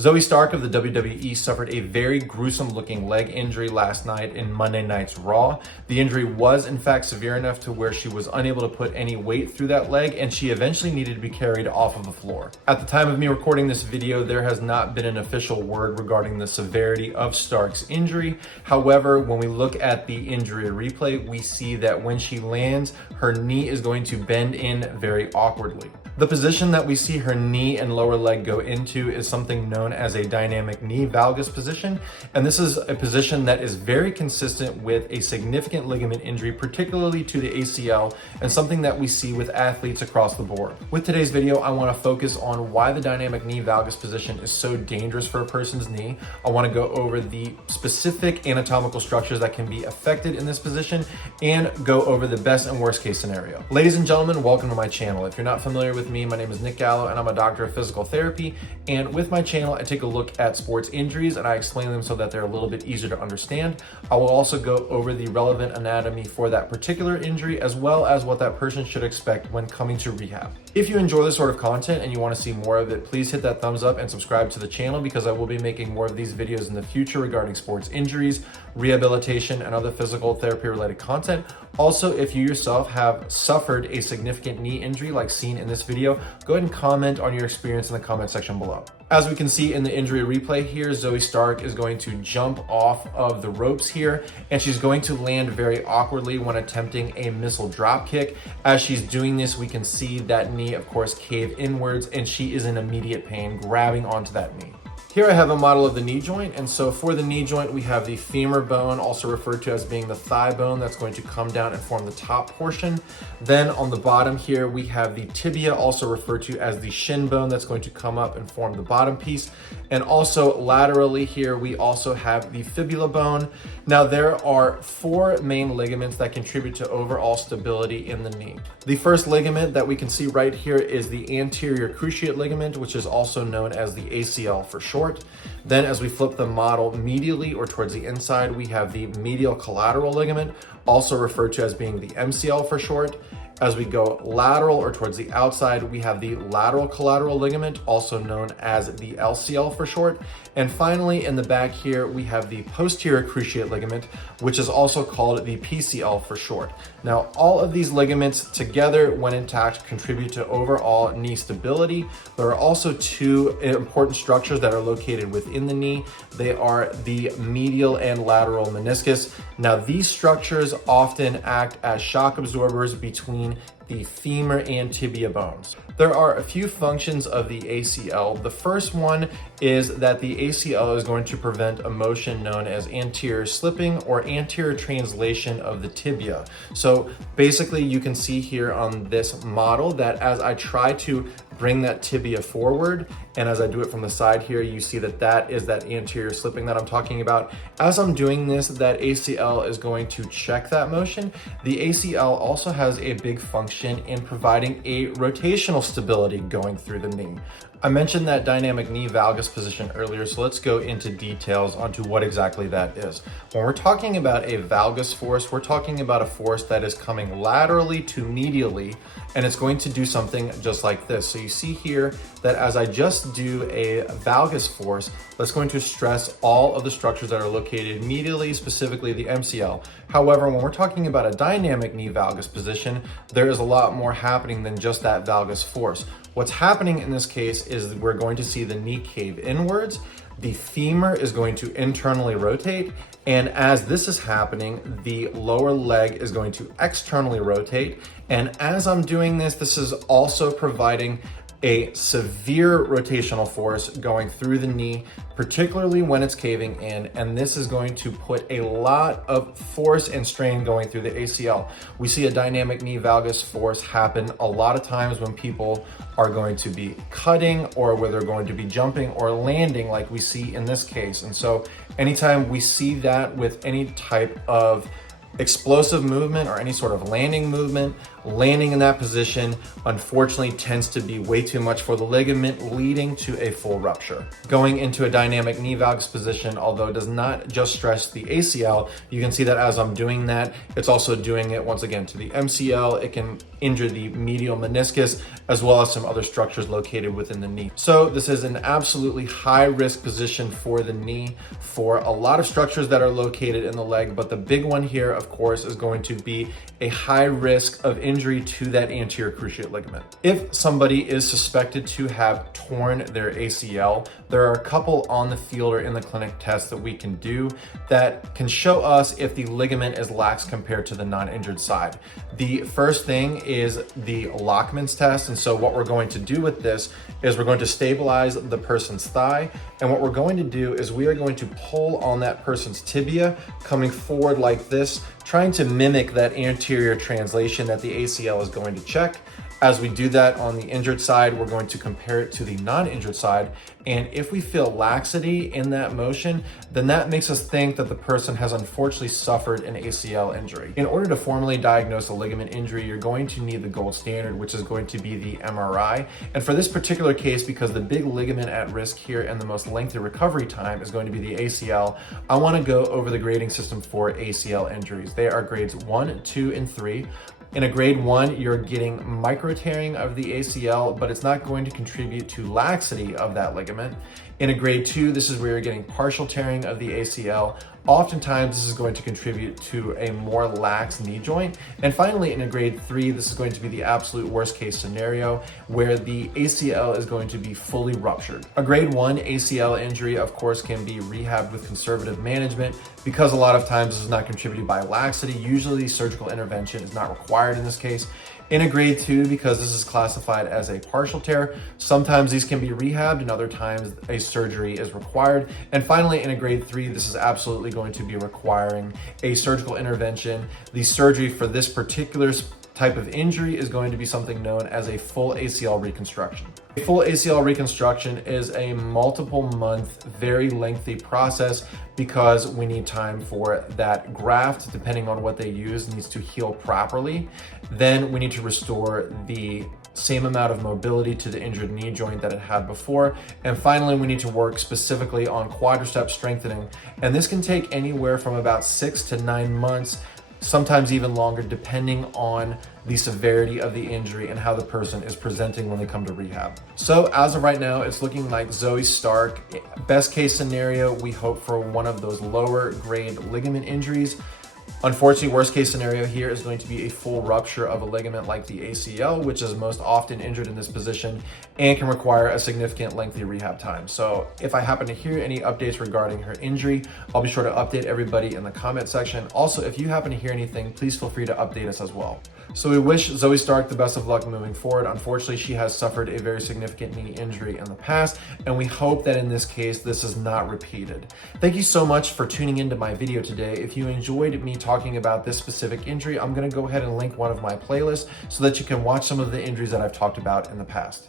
Zoe Stark of the WWE suffered a very gruesome looking leg injury last night in Monday Night's Raw. The injury was in fact severe enough to where she was unable to put any weight through that leg, and she eventually needed to be carried off of the floor. At the time of me recording this video, there has not been an official word regarding the severity of Stark's injury. However, when we look at the injury replay, we see that when she lands, her knee is going to bend in very awkwardly. The position that we see her knee and lower leg go into is something known as a dynamic knee valgus position, and this is a position that is very consistent with a significant ligament injury, particularly to the ACL, and something that we see with athletes across the board. With today's video, I want to focus on why the dynamic knee valgus position is so dangerous for a person's knee. I want to go over the specific anatomical structures that can be affected in this position and go over the best and worst case scenario. Ladies and gentlemen, welcome to my channel. If you're not familiar with me, my name is Nick Gallo and I'm a doctor of physical therapy, and with my channel I take a look at sports injuries and I explain them so that they're a little bit easier to understand. I will also go over the relevant anatomy for that particular injury, as well as what that person should expect when coming to rehab. If you enjoy this sort of content and you want to see more of it, please hit that thumbs up and subscribe to the channel, because I will be making more of these videos in the future regarding sports injuries, rehabilitation, and other physical therapy related content. Also, if you yourself have suffered a significant knee injury like seen in this video, go ahead and comment on your experience in the comment section below. As we can see in the injury replay here, Zoe Stark is going to jump off of the ropes here, and she's going to land very awkwardly when attempting a missile drop kick. As she's doing this, we can see that knee, of course, cave inwards, and she is in immediate pain grabbing onto that knee. Here I have a model of the knee joint, and so for the knee joint we have the femur bone, also referred to as being the thigh bone, that's going to come down and form the top portion. Then on the bottom here we have the tibia, also referred to as the shin bone, that's going to come up and form the bottom piece. And also laterally here we also have the fibula bone. Now there are four main ligaments that contribute to overall stability in the knee. The first ligament that we can see right here is the anterior cruciate ligament, which is also known as the ACL for short. Then as we flip the model medially or towards the inside, we have the medial collateral ligament, also referred to as being the MCL for short. As we go lateral or towards the outside, we have the lateral collateral ligament, also known as the LCL for short. And finally, in the back here, we have the posterior cruciate ligament, which is also called the PCL for short. Now, all of these ligaments together, when intact, contribute to overall knee stability. There are also two important structures that are located within the knee. They are the medial and lateral meniscus. Now, these structures often act as shock absorbers between the femur and tibia bones. There are a few functions of the ACL. The first one is that the ACL is going to prevent a motion known as anterior slipping or anterior translation of the tibia. So basically you can see here on this model that as I try to bring that tibia forward, and as I do it from the side here, you see that that is that anterior slipping that I'm talking about. As I'm doing this, that ACL is going to check that motion. The ACL also has a big function in providing a rotational stability going through the knee. I mentioned that dynamic knee valgus position earlier, so let's go into details onto what exactly that is. When we're talking about a valgus force, we're talking about a force that is coming laterally to medially, and it's going to do something just like this. So you see here that as I just do a valgus force, that's going to stress all of the structures that are located medially, specifically the MCL. However, when we're talking about a dynamic knee valgus position, there is a lot more happening than just that valgus force. What's happening in this case is we're going to see the knee cave inwards, the femur is going to internally rotate, and as this is happening, the lower leg is going to externally rotate. And as I'm doing this, this is also providing a severe rotational force going through the knee, particularly when it's caving in, and this is going to put a lot of force and strain going through the ACL. We see a dynamic knee valgus force happen a lot of times when people are going to be cutting or where they're going to be jumping or landing like we see in this case. And so anytime we see that with any type of explosive movement or any sort of landing movement, Landing in that position, unfortunately, tends to be way too much for the ligament, leading to a full rupture. Going into a dynamic knee valgus position, although it does not just stress the ACL, you can see that as I'm doing that, it's also doing it once again to the MCL. It can injure the medial meniscus, as well as some other structures located within the knee. So this is an absolutely high risk position for the knee for a lot of structures that are located in the leg, but the big one here, of course, is going to be a high risk of injury to that anterior cruciate ligament. If somebody is suspected to have torn their ACL, there are a couple on the field or in the clinic tests that we can do that can show us if the ligament is lax compared to the non-injured side. The first thing is the Lockman's test. And so what we're going to do with this is we're going to stabilize the person's thigh. And what we're going to do is we are going to pull on that person's tibia, coming forward like this, trying to mimic that anterior translation that the ACL is going to check. As we do that on the injured side, we're going to compare it to the non-injured side. And if we feel laxity in that motion, then that makes us think that the person has unfortunately suffered an ACL injury. In order to formally diagnose a ligament injury, you're going to need the gold standard, which is going to be the MRI. And for this particular case, because the big ligament at risk here and the most lengthy recovery time is going to be the ACL, I want to go over the grading system for ACL injuries. They are grades 1, 2, and 3. In a grade 1, you're getting micro tearing of the ACL, but it's not going to contribute to laxity of that ligament. In a grade 2, this is where you're getting partial tearing of the ACL. Oftentimes, this is going to contribute to a more lax knee joint. And finally, in a grade 3, this is going to be the absolute worst case scenario where the ACL is going to be fully ruptured. A grade 1 ACL injury, of course, can be rehabbed with conservative management because a lot of times this is not contributed by laxity. Usually, surgical intervention is not required in this case. In a grade 2, because this is classified as a partial tear, sometimes these can be rehabbed and other times a surgery is required. And finally, in a grade 3, this is absolutely going to be requiring a surgical intervention. The surgery for this particular type of injury is going to be something known as a full ACL reconstruction. A full ACL reconstruction is a multiple month, very lengthy process because we need time for that graft, depending on what they use, needs to heal properly. Then we need to restore the same amount of mobility to the injured knee joint that it had before. And finally, we need to work specifically on quadricep strengthening. And this can take anywhere from about 6 to 9 months, sometimes even longer, depending on the severity of the injury and how the person is presenting when they come to rehab. So as of right now, it's looking like Zoe Stark, best case scenario, we hope for one of those lower grade ligament injuries. Unfortunately, worst case scenario here is going to be a full rupture of a ligament like the ACL, which is most often injured in this position and can require a significant lengthy rehab time. So if I happen to hear any updates regarding her injury, I'll be sure to update everybody in the comment section. Also, if you happen to hear anything, please feel free to update us as well. So we wish Zoe Stark the best of luck moving forward. Unfortunately, she has suffered a very significant knee injury in the past, and we hope that in this case, this is not repeated. Thank you so much for tuning into my video today. If you enjoyed me talking about this specific injury, I'm gonna go ahead and link one of my playlists so that you can watch some of the injuries that I've talked about in the past.